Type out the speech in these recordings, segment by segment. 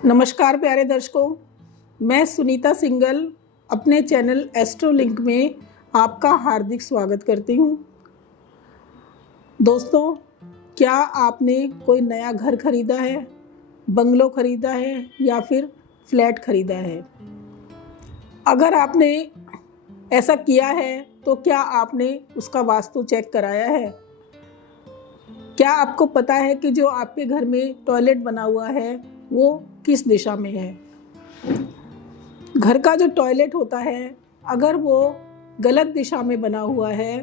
नमस्कार प्यारे दर्शकों, मैं सुनीता सिंगल अपने चैनल एस्ट्रोलिंक में आपका हार्दिक स्वागत करती हूँ। दोस्तों, क्या आपने कोई नया घर खरीदा है, बंगलो खरीदा है या फिर फ्लैट खरीदा है? अगर आपने ऐसा किया है तो क्या आपने उसका वास्तु चेक कराया है? क्या आपको पता है कि जो आपके घर में टॉयलेट बना हुआ है वो किस दिशा में है? घर का जो टॉयलेट होता है, अगर वो गलत दिशा में बना हुआ है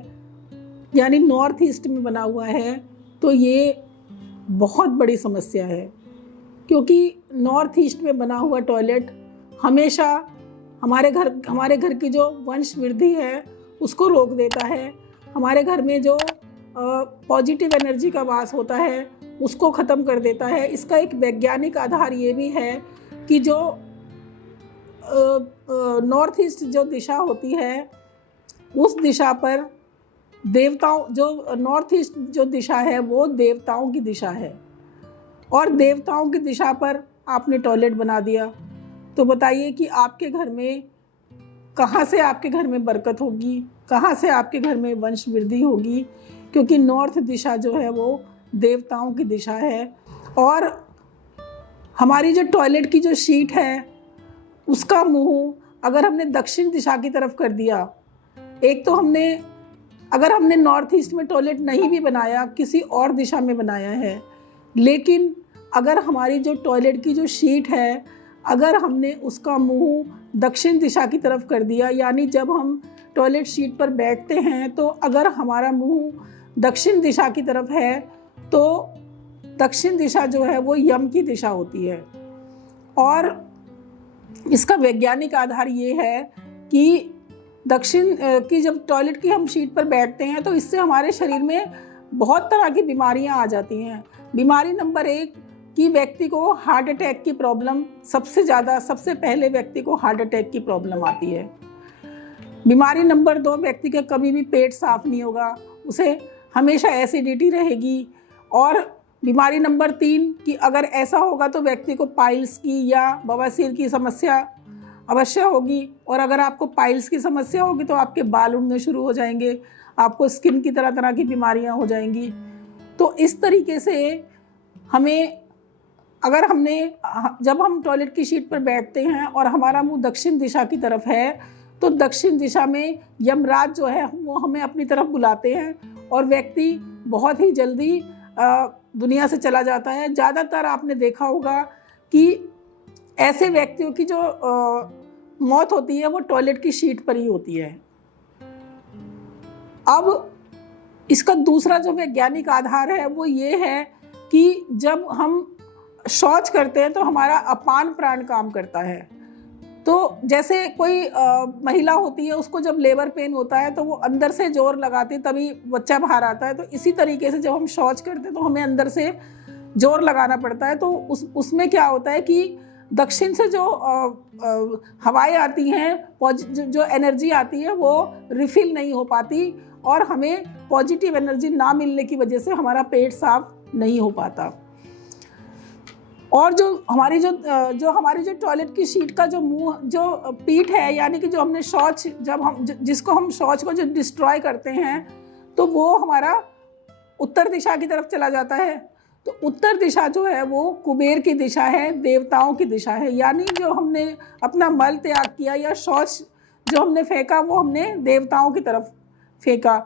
यानी नॉर्थ ईस्ट में बना हुआ है तो ये बहुत बड़ी समस्या है, क्योंकि नॉर्थ ईस्ट में बना हुआ टॉयलेट हमेशा हमारे घर की जो वंश वृद्धि है उसको रोक देता है। हमारे घर में जो पॉजिटिव एनर्जी का वास होता है उसको ख़त्म कर देता है। इसका एक वैज्ञानिक आधार ये भी है कि जो नॉर्थ ईस्ट जो दिशा होती है उस दिशा पर जो नॉर्थ ईस्ट जो दिशा है वो देवताओं की दिशा है, और देवताओं की दिशा पर आपने टॉयलेट बना दिया तो बताइए कि आपके घर में कहाँ से आपके घर में बरकत होगी, कहाँ से आपके घर में वंश वृद्धि होगी? क्योंकि नॉर्थ दिशा जो है वो देवताओं की दिशा है। और हमारी जो टॉयलेट की जो शीट है उसका मुंह अगर हमने दक्षिण दिशा की तरफ कर दिया, एक तो अगर हमने नॉर्थ ईस्ट में टॉयलेट नहीं भी बनाया, किसी और दिशा में बनाया है, लेकिन अगर हमारी जो टॉयलेट की जो शीट है अगर हमने उसका मुंह दक्षिण दिशा की तरफ कर दिया, यानी जब हम टॉयलेट शीट पर बैठते हैं तो अगर हमारा मुंह दक्षिण दिशा की तरफ है तो दक्षिण दिशा जो है वो यम की दिशा होती है। और इसका वैज्ञानिक आधार ये है कि दक्षिण की जब टॉयलेट की हम शीट पर बैठते हैं तो इससे हमारे शरीर में बहुत तरह की बीमारियां आ जाती हैं। बीमारी नंबर 1 कि व्यक्ति को हार्ट अटैक की प्रॉब्लम सबसे पहले व्यक्ति को हार्ट अटैक की प्रॉब्लम आती है। बीमारी नंबर 2, व्यक्ति का कभी भी पेट साफ नहीं होगा, उसे हमेशा एसिडिटी रहेगी। और बीमारी नंबर 3 कि अगर ऐसा होगा तो व्यक्ति को पाइल्स की या बवासीर की समस्या अवश्य होगी। और अगर आपको पाइल्स की समस्या होगी तो आपके बाल उड़ने शुरू हो जाएंगे, आपको स्किन की तरह तरह की बीमारियां हो जाएंगी। तो इस तरीके से जब हम टॉयलेट की शीट पर बैठते हैं और हमारा मुंह दक्षिण दिशा की तरफ है तो दक्षिण दिशा में यमराज जो है वो हमें अपनी तरफ बुलाते हैं और व्यक्ति बहुत ही जल्दी दुनिया से चला जाता है। ज़्यादातर आपने देखा होगा कि ऐसे व्यक्तियों की जो मौत होती है वो टॉयलेट की शीट पर ही होती है। अब इसका दूसरा जो वैज्ञानिक आधार है वो ये है कि जब हम शौच करते हैं तो हमारा अपान प्राण काम करता है। तो जैसे कोई महिला होती है, उसको जब लेबर पेन होता है तो वो अंदर से जोर लगाती तभी बच्चा बाहर आता है, तो इसी तरीके से जब हम शौच करते हैं तो हमें अंदर से जोर लगाना पड़ता है। तो उसमें क्या होता है कि दक्षिण से जो हवाएं आती हैं, जो एनर्जी आती है वो रिफिल नहीं हो पाती और हमें पॉजिटिव एनर्जी ना मिलने की वजह से हमारा पेट साफ नहीं हो पाता। और जो हमारी जो टॉयलेट की शीट का जो मुंह जो पीठ है, यानी कि जो हमने शौच जिसको हम शौच को जो डिस्ट्रॉय करते हैं तो वो हमारा उत्तर दिशा की तरफ चला जाता है। तो उत्तर दिशा जो है वो कुबेर की दिशा है, देवताओं की दिशा है। यानी जो हमने अपना मल त्याग किया या शौच जो हमने फेंका वो हमने देवताओं की तरफ फेंका,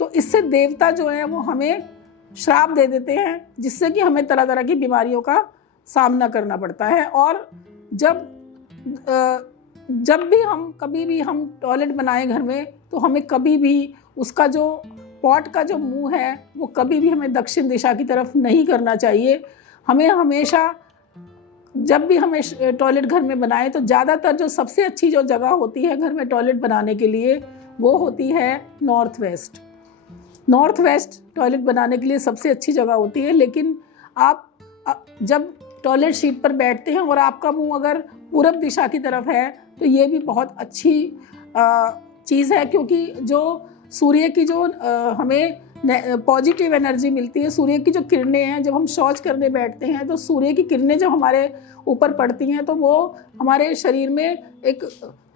तो इससे देवता जो है वो हमें श्राप दे देते हैं, जिससे कि हमें तरह तरह की बीमारियों का सामना करना पड़ता है। और जब भी कभी भी हम टॉयलेट बनाएं घर में तो हमें कभी भी उसका जो पॉट का जो मुंह है वो कभी भी हमें दक्षिण दिशा की तरफ नहीं करना चाहिए। हमें हमेशा जब भी हमें टॉयलेट घर में बनाएं तो ज़्यादातर जो सबसे अच्छी जो जगह होती है घर में टॉयलेट बनाने के लिए वो होती है नॉर्थ वेस्ट टॉयलेट बनाने के लिए सबसे अच्छी जगह होती है। लेकिन आप जब टॉयलेट शीट पर बैठते हैं और आपका मुंह अगर पूरब दिशा की तरफ है तो ये भी बहुत अच्छी चीज़ है, क्योंकि जो सूर्य की जो हमें पॉजिटिव एनर्जी मिलती है। सूर्य की जो किरणें हैं, जब हम शौच करने बैठते हैं तो सूर्य की किरणें जब हमारे ऊपर पड़ती हैं तो वो हमारे शरीर में एक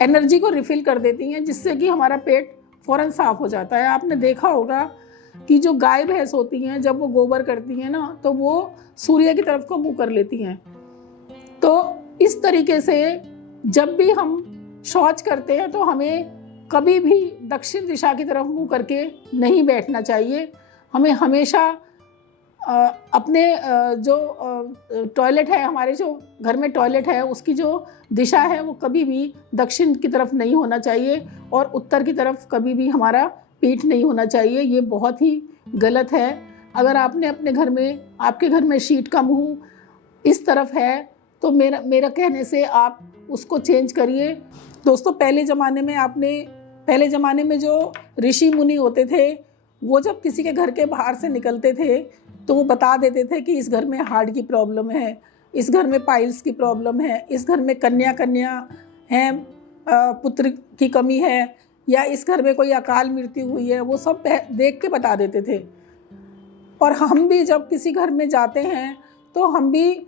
एनर्जी को रिफिल कर देती हैं, जिससे कि हमारा पेट फ़ौरन साफ़ हो जाता है। आपने देखा होगा कि जो गाय भैंस होती हैं जब वो गोबर करती हैं ना, तो वो सूर्य की तरफ को मुँह कर लेती हैं। तो इस तरीके से जब भी हम शौच करते हैं तो हमें कभी भी दक्षिण दिशा की तरफ मुंह करके नहीं बैठना चाहिए। हमें हमेशा अपने जो टॉयलेट है, हमारे जो घर में टॉयलेट है, उसकी जो दिशा है वो कभी भी दक्षिण की तरफ नहीं होना चाहिए और उत्तर की तरफ कभी भी हमारा पीठ नहीं होना चाहिए। ये बहुत ही गलत है। अगर आपने अपने घर में, आपके घर में शीट का मुंह इस तरफ है तो मेरा कहने से आप उसको चेंज करिए। दोस्तों, पहले ज़माने में जो ऋषि मुनि होते थे, वो जब किसी के घर के बाहर से निकलते थे तो वो बता देते थे कि इस घर में हार्ट की प्रॉब्लम है, इस घर में पाइल्स की प्रॉब्लम है, इस घर में कन्या है, पुत्र की कमी है, या इस घर में कोई अकाल मृत्यु हुई है। वो सब देख के बता देते थे। और हम भी जब किसी घर में जाते हैं तो हम भी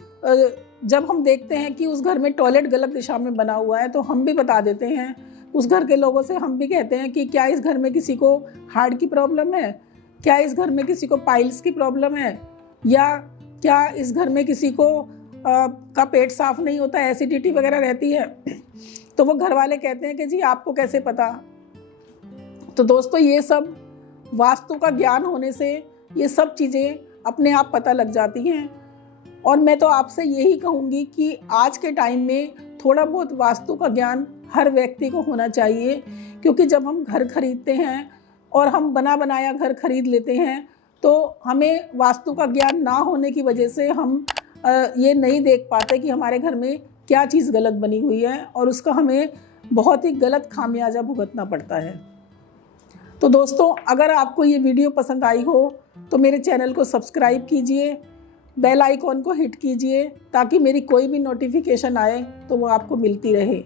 जब हम देखते हैं कि उस घर में टॉयलेट गलत दिशा में बना हुआ है तो हम भी बता देते हैं उस घर के लोगों से। हम भी कहते हैं कि क्या इस घर में किसी को हार्ट की प्रॉब्लम है, क्या इस घर में किसी को पाइल्स की प्रॉब्लम है, या क्या इस घर में किसी को का पेट साफ नहीं होता, एसिडिटी वगैरह रहती है। तो वो घर वाले कहते हैं कि जी आपको कैसे पता। तो दोस्तों, ये सब वास्तु का ज्ञान होने से ये सब चीज़ें अपने आप पता लग जाती हैं। और मैं तो आपसे यही कहूँगी कि आज के टाइम में थोड़ा बहुत वास्तु का ज्ञान हर व्यक्ति को होना चाहिए, क्योंकि जब हम घर खरीदते हैं और हम बना बनाया घर खरीद लेते हैं तो हमें वास्तु का ज्ञान ना होने की वजह से हम ये नहीं देख पाते कि हमारे घर में क्या चीज़ गलत बनी हुई है और उसका हमें बहुत ही गलत खामियाजा भुगतना पड़ता है। तो दोस्तों, अगर आपको ये वीडियो पसंद आई हो तो मेरे चैनल को सब्सक्राइब कीजिए, बेल आइकॉन को हिट कीजिए ताकि मेरी कोई भी नोटिफिकेशन आए तो वो आपको मिलती रहे।